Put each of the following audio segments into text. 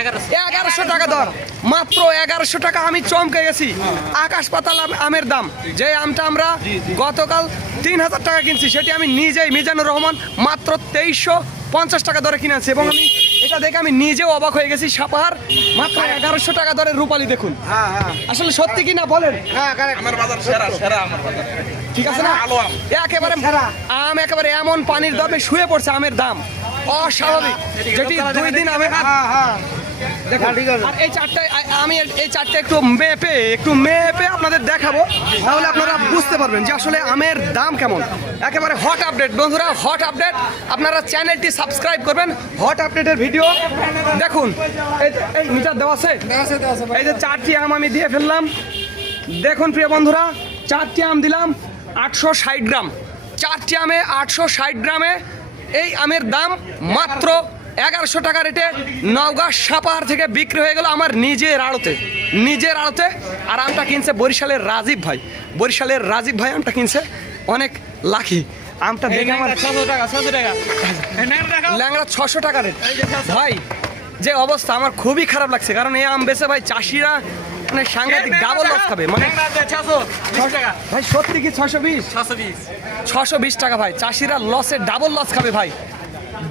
এগারোশো। টাকা দর। মাত্র এগারোশো টাকা আমি চমকে গেছি। আকাশ পাতাল আমের দাম। যে আমটা আমরা গতকাল তিন হাজার টাকা কিনছি সেটি আমি নিজেই মিজানুর রহমান মাত্র তেইশশো পঞ্চাশ টাকা দরে কিনেছি এবং আমি এটা দেখে আমি নিজেও অবাক হয়ে গেছি। সাপাহার মাত্র এগারোশো টাকা দরের রূপালি দেখুন। হ্যাঁ হ্যাঁ। আসলে সত্যি কি না বলেন? হ্যাঁ কারেক্ট আমার বাজার সেরা সেরা আমার বাজার। ঠিক আছে না। একেবারে আম একেবারে এমন পানির দামে শুয়ে পড়ছে আমের দাম। অস্বাভাবিক। যেটি দুই দিন আমি হ্যাঁ হ্যাঁ। আছে। আর এই চারটে আমি এই চারটে একটু মেপে একটু মেপে আপনাদের দেখাবো তাহলে আপনারা বুঝতে পারবেন যে আসলে আমের দাম কেমন। একেবারে হট আপডেট বন্ধুরা হট আপডেট আপনারা চ্যানেলটি সাবস্ক্রাইব করবেন। হট আপডেটের ভিডিও দেখুন এই এই মিটার দেওয়া আছে? এই যে চারটি আম আমি দিয়ে ফেললাম। দেখুন প্রিয় বন্ধুরা চারটি আম দিলাম আটশো ষাট গ্রাম। চারটি আমে আটশো ষাট গ্রামে এই আমের দাম মাত্র এগারোশো টাকা রেটে নওগাঁ সাপাহার থেকে বিক্রি হয়ে গেল আমার নিজের আড়তে। নিজের আড়তে। আর আমটা কিনছে বরিশালের রাজীব ভাই। বরিশালের রাজীব ভাই আমটা কিনছে অনেক লাখি আমটা দেখে আমার ছশো টাকা ছশো টাকা। ল্যাংড়া ছশো টাকা রেট। ভাই যে অবস্থা আমার খুবই খারাপ লাগছে। কারণ এই আম বেছে ভাই চাষিরা মানে সাংঘাতিক ডাবল লস খাবে মানে ভাই সত্যি কি ছশো বিশ? ছশো বিশ। টাকা ভাই। চাষিরা লসে ডাবল লস খাবে ভাই।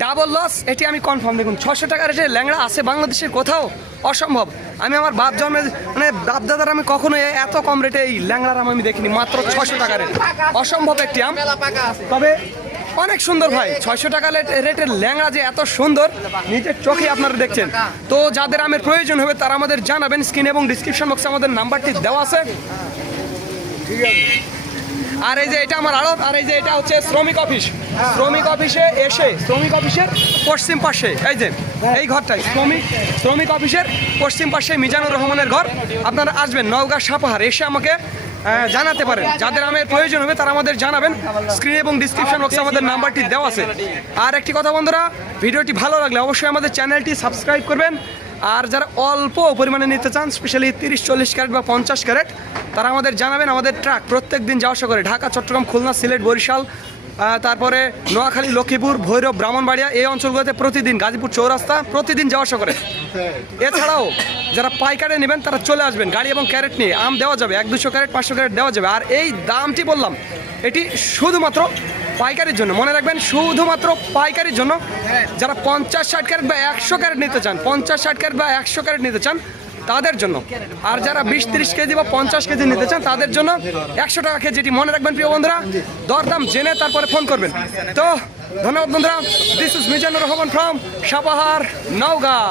ডাবল লস এটি আমি কনফার্ম দেখুন ছশো টাকা রেটে ল্যাংড়া আছে বাংলাদেশের কোথাও? অসম্ভব। আমি আমার বাপ জন্মে মানে বাপ দাদার আমি কখনো এত কম রেটে এই ল্যাংড়ার আম আমি দেখিনি মাত্র ছশো টাকা রেট অসম্ভব একটি আম। তবে অনেক সুন্দর ভাই। ছয়শো টাকা রেট- রেটের ল্যাংড়া যে এত সুন্দর, নিজের চোখে আপনারা দেখছেন। তো যাদের আমের প্রয়োজন হবে, তারা আমাদের জানাবেন স্ক্রিন এবং ডিসক্রিপশন বক্সে আমাদের নাম্বারটি দেওয়া আছে। আর এই যে এটা আমার আড়ত, আর এই যে এটা হচ্ছে শ্রমিক অফিস। শ্রমিক অফিসে এসে, শ্রমিক অফিসের পশ্চিম পাশে, এই যে, এই ঘরটাই, শ্রমিক শ্রমিক অফিসের পশ্চিম পাশে মিজানুর রহমানের ঘর। আপনারা আসবেন নওগাঁ সাপাহার, এসে আমাকে জানাতে পারেন। যাদের আমের প্রয়োজন হবে তারা আমাদের জানাবেন। স্ক্রিন এবং ডিসক্রিপশন বক্সে আমাদের নাম্বারটি দেওয়া আছে। আর একটি কথা বন্ধুরা, ভিডিওটি ভালো লাগলে অবশ্যই আমাদের চ্যানেলটি সাবস্ক্রাইব করবেন। আর যারা অল্প পরিমাণে নিতে চান স্পেশালি তিরিশ, চল্লিশ ক্যারেট বা পঞ্চাশ ক্যারেট, তারা আমাদের জানাবেন আমাদের ট্রাক। প্রত্যেক দিন যাওয়া আসা করে ঢাকা, চট্টগ্রাম, খুলনা, সিলেট, বরিশাল তারপরে নোয়াখালী, লক্ষ্মীপুর, ভৈরব, ব্রাহ্মণবাড়িয়া এই অঞ্চলগুলোতে প্রতিদিন গাজীপুর চৌরাস্তা প্রতিদিন যাওয়া আসা করে। এছাড়াও যারা পাইকারে নেবেন তারা চলে আসবেন, গাড়ি এবং ক্যারেট নিয়ে আম দেওয়া যাবে, এক দুশো ক্যারেট, পাঁচশো ক্যারেট দেওয়া যাবে। আর এই দামটি বললাম, এটি শুধুমাত্র পাইকারির জন্য। মনে রাখবেন, শুধুমাত্র পাইকারির জন্য যারা পঞ্চাশ ষাট ক্যারেট বা একশো ক্যারেট নিতে চান, পঞ্চাশ ষাট ক্যারেট বা একশো ক্যারেট নিতে চান তাদের জন্য। আর যারা বিশ তিরিশ কেজি বা পঞ্চাশ কেজি নিতে চান, তাদের জন্য একশো টাকা কেজিটি মনে রাখবেন প্রিয় বন্ধুরা। দরদাম জেনে তারপরে ফোন করবেন। তো ধন্যবাদ বন্ধুরা this is Mizanur Rahman from Sapahar, Naogaon.